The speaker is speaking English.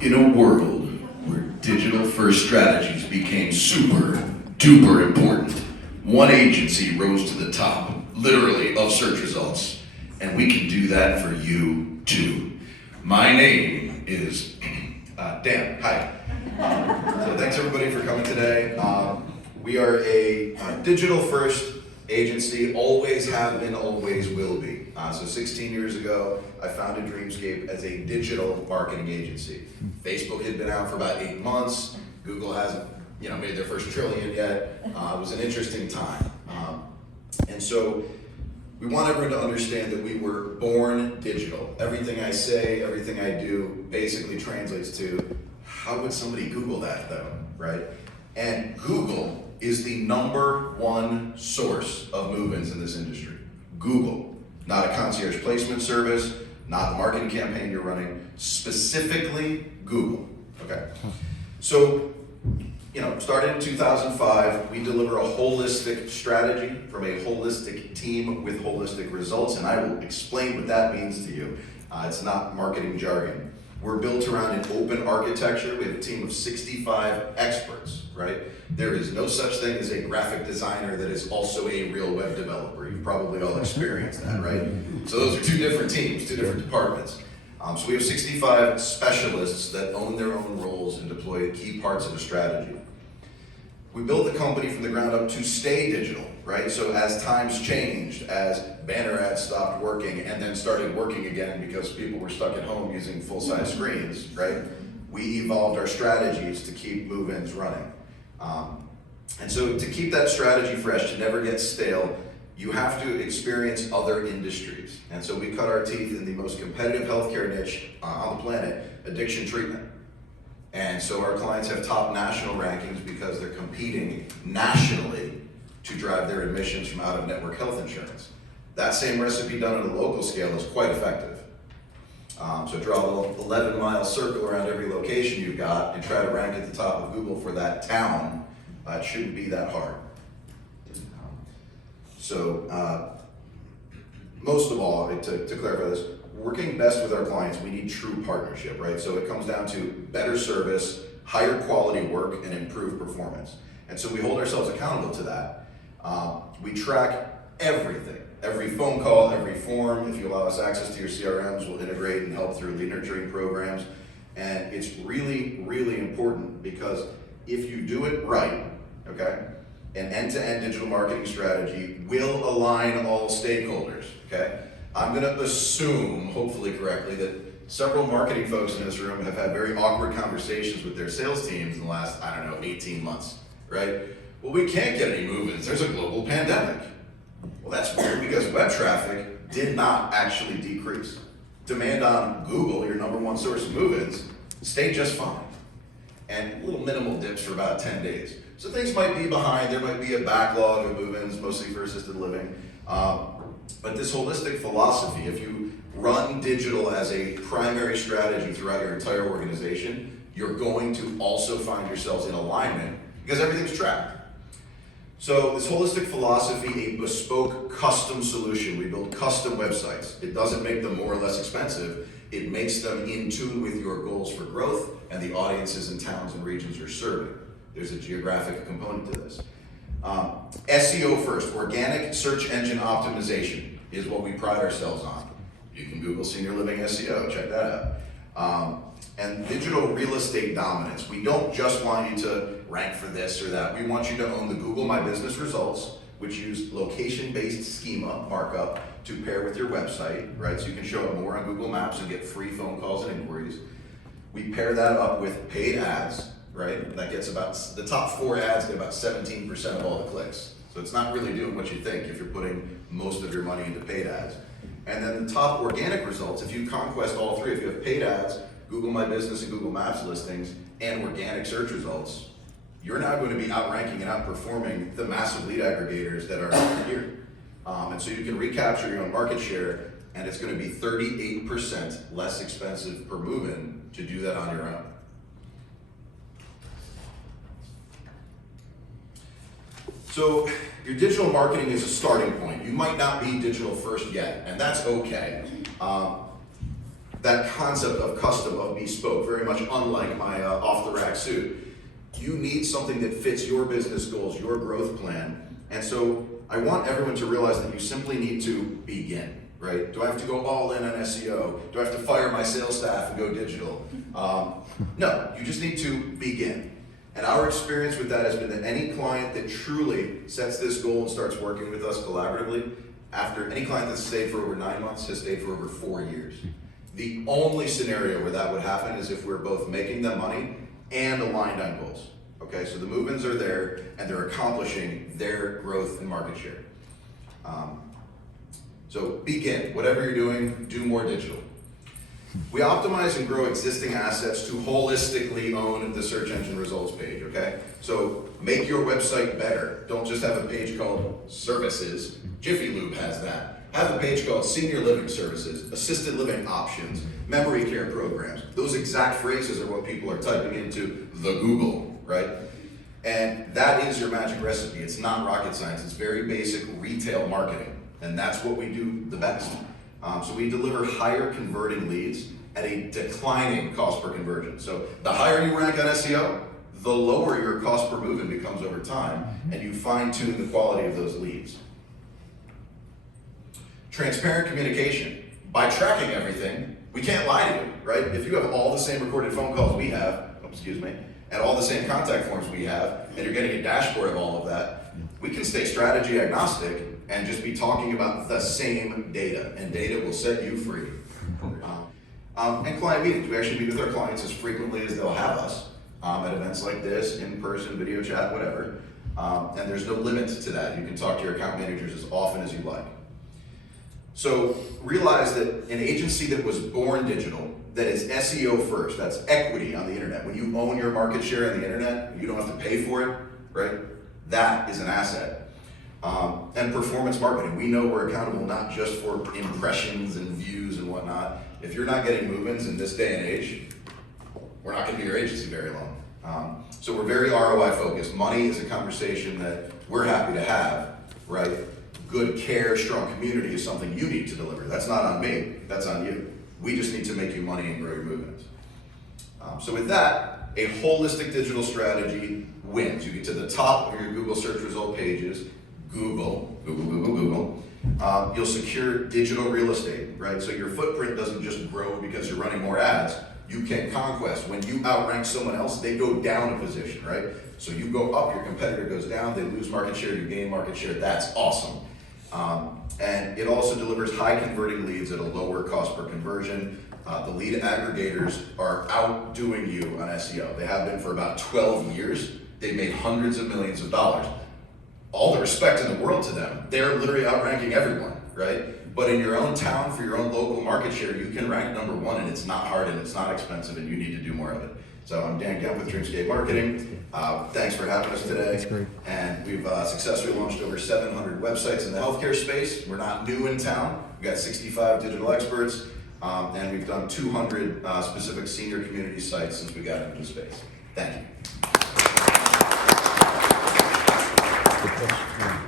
In a world where digital-first strategies became super duper important, one agency rose to the top, literally, of search results. And we can do that for you too. My name is Dan. Hi. So thanks everybody for coming today. We are a digital-first agency, always have been, always will be. So 16 years ago, I founded Dreamscape as a digital marketing agency. Facebook had been out for about 8 months. Google hasn't, made their first trillion yet. It was an interesting time. And so we want everyone to understand that we were born digital. Everything I say, everything I do basically translates to, how would somebody Google that though, right? And Google is the #1 source of move-ins in this industry. Google, not a concierge placement service, not the marketing campaign you're running, specifically Google, okay? So, started in 2005, we deliver a holistic strategy from a holistic team with holistic results, and I will explain what that means to you. It's not marketing jargon. We're built around an open architecture. We have a team of 65 experts, right? There is no such thing as a graphic designer that is also a real web developer. You've probably all experienced that, right? So those are two different teams, two different departments. So we have 65 specialists that own their own roles and deploy key parts of the strategy. We built the company from the ground up to stay digital, right? So as times changed, as banner ads stopped working and then started working again because people were stuck at home using full-size screens, right? We evolved our strategies to keep move-ins running. And so to keep that strategy fresh, to never get stale, you have to experience other industries. And so we cut our teeth in the most competitive healthcare niche on the planet, addiction treatment. And so our clients have top national rankings because they're competing nationally to drive their admissions from out-of-network health insurance. That same recipe done on a local scale is quite effective. So draw a little 11-mile circle around every location you've got and try to rank at the top of Google for that town. It shouldn't be that hard. Most of all, to clarify this, working best with our clients, we need true partnership, right? So it comes down to better service, higher quality work, and improved performance. And so we hold ourselves accountable to that. We track everything, every phone call, every form. If you allow us access to your CRMs, we'll integrate and help through lead nurturing programs. And it's really, really important because if you do it right, okay, an end-to-end digital marketing strategy will align all stakeholders, okay? I'm gonna assume, hopefully correctly, that several marketing folks in this room have had very awkward conversations with their sales teams in the last, 18 months, right? Well, we can't get any move-ins, there's a global pandemic. Well, that's weird because web traffic did not actually decrease. Demand on Google, your #1 source of move-ins, stayed just fine. And little minimal dips for about 10 days. So things might be behind, there might be a backlog of move-ins, mostly for assisted living. But this holistic philosophy, if you run digital as a primary strategy throughout your entire organization, you're going to also find yourselves in alignment because everything's tracked. So this holistic philosophy, a bespoke custom solution, we build custom websites. It doesn't make them more or less expensive, it makes them in tune with your goals for growth and the audiences and towns and regions you're serving. There's a geographic component to this. SEO first, organic search engine optimization is what we pride ourselves on. You can Google senior living SEO, check that out. And digital real estate dominance. We don't just want you to rank for this or that. We want you to own the Google My Business results, which use location-based schema markup to pair with your website, right? So you can show up more on Google Maps and get free phone calls and inquiries. We pair that up with paid ads, right? That gets about, the top 4 ads get about 17% of all the clicks. So it's not really doing what you think if you're putting most of your money into paid ads. And then the top organic results, if you conquest all 3, if you have paid ads, Google My Business and Google Maps listings, and organic search results, you're now going to be outranking and outperforming the massive lead aggregators that are here. And so you can recapture your own market share, and it's going to be 38% less expensive per move-in to do that on your own. So your digital marketing is a starting point. You might not be digital first yet, and that's okay. that concept of custom, of bespoke, very much unlike my off-the-rack suit. You need something that fits your business goals, your growth plan. And so I want everyone to realize that you simply need to begin, right? Do I have to go all in on SEO? Do I have to fire my sales staff and go digital? No, you just need to begin. And our experience with that has been that any client that truly sets this goal and starts working with us collaboratively, after any client that's stayed for over 9 months has stayed for over 4 years. The only scenario where that would happen is if we're both making them money and aligned on goals. Okay, so the move-ins are there and they're accomplishing their growth and market share. So begin, whatever you're doing, do more digital. We optimize and grow existing assets to holistically own the search engine results page, okay? So make your website better. Don't just have a page called services. Jiffy Lube has that. Have a page called senior living services, assisted living options, memory care programs. Those exact phrases are what people are typing into the Google, right? And that is your magic recipe. It's not rocket science. It's very basic retail marketing. And that's what we do the best. So we deliver higher converting leads at a declining cost per conversion. So the higher you rank on SEO, the lower your cost per move-in becomes over time, and you fine-tune the quality of those leads. Transparent communication. By tracking everything, we can't lie to you, right? If you have all the same recorded phone calls we have, and all the same contact forms we have, and you're getting a dashboard of all of that, we can stay strategy agnostic and just be talking about the same data, and data will set you free. And client meetings. We actually meet with our clients as frequently as they'll have us at events like this, in person, video chat, whatever. And there's no limit to that. You can talk to your account managers as often as you like. So realize that an agency that was born digital, that is SEO first, that's equity on the internet. When you own your market share on the internet, you don't have to pay for it, right? That is an asset. And performance marketing. We know we're accountable not just for impressions and views and whatnot. If you're not getting move-ins in this day and age, we're not going to be your agency very long. So we're very ROI focused. Money is a conversation that we're happy to have, right? Good care, strong community is something you need to deliver. That's not on me, that's on you. We just need to make you money and grow your move-ins. So with that, a holistic digital strategy wins. You get to the top of your Google search result pages, Google. You'll secure digital real estate, right? So your footprint doesn't just grow because you're running more ads. You can conquest. When you outrank someone else, they go down a position, right? So you go up, your competitor goes down, they lose market share, you gain market share. That's awesome. And it also delivers high converting leads at a lower cost per conversion. The lead aggregators are outdoing you on SEO. They have been for about 12 years. They've made hundreds of millions of dollars. All the respect in the world to them. They're literally outranking everyone, right? But in your own town, for your own local market share, you can rank #1, and it's not hard and it's not expensive, and you need to do more of it. So I'm Dan Gemp with Dreamscape Marketing. Thanks for having us today. That's great. And we've successfully launched over 700 websites in the healthcare space. We're not new in town. We've got 65 digital experts, and we've done 200 specific senior community sites since we got into the space. Thank you. Good question.